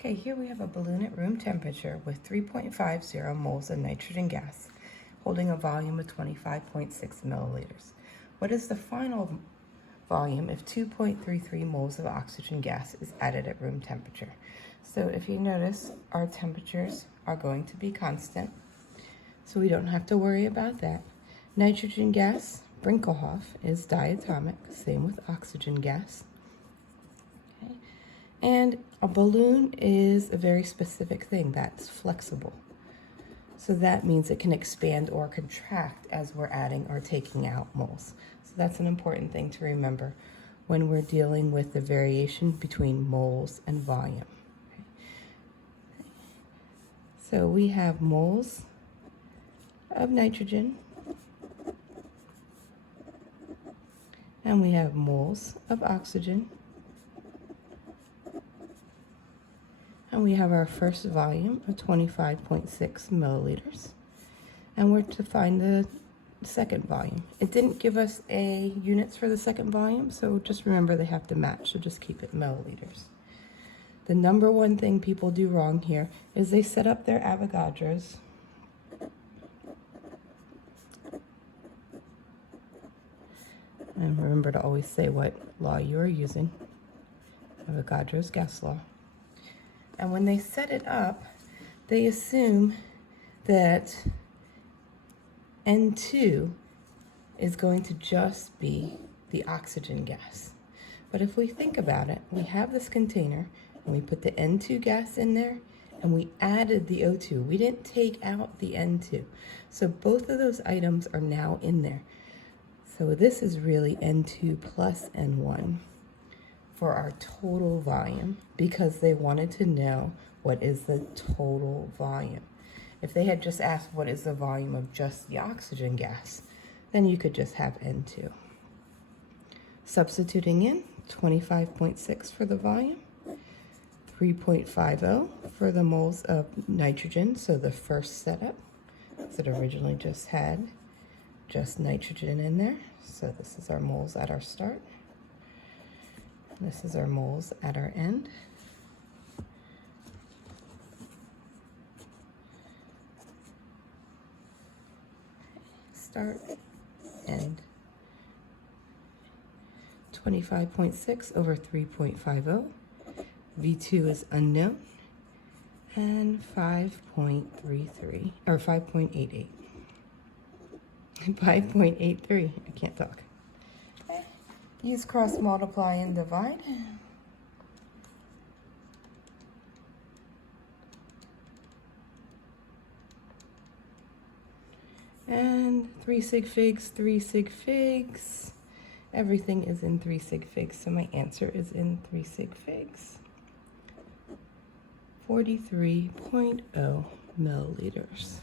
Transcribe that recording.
Okay, here we have a balloon at room temperature with 3.50 moles of nitrogen gas, holding a volume of 25.6 milliliters. What is the final volume if 2.33 moles of oxygen gas is added at room temperature? So if you notice, our temperatures are going to be constant, so we don't have to worry about that. Nitrogen gas, Brinkelhoff, is diatomic, same with oxygen gas. Okay. And a balloon is a very specific thing that's flexible. So that means it can expand or contract as we're adding or taking out moles. So that's an important thing to remember when we're dealing with the variation between moles and volume. Okay. So we have moles of nitrogen, and we have moles of oxygen, and we have our first volume of 25.6 milliliters, and we're to find the second volume. It didn't give us a units for the second volume, so just remember they have to match, so just keep it milliliters. The number one thing people do wrong here is they set up their Avogadros and remember to always say what law you are using. Avogadro's gas law. And when they set it up, they assume that N2 is going to just be the oxygen gas. But if we think about it, we have this container, and we put the N2 gas in there, and we added the O2. We didn't take out the N2. So both of those items are now in there. So this is really N2 plus N1 for our total volume, because they wanted to know what is the total volume. If they had just asked what is the volume of just the oxygen gas, then you could just have N2. Substituting in 25.6 for the volume, 3.50 for the moles of nitrogen, so the first setup, because it originally just had just nitrogen in there. So this is our moles at our start. This is our moles at our end. Start, end. 25.6 over 3.50. V2 is unknown. And 5.33, or 5.88. 5.83, I can't talk. Okay. Use cross multiply and divide. And 3 sig figs, 3 sig figs. Everything is in 3 sig figs, so my answer is in 3 sig figs. 43.0 milliliters.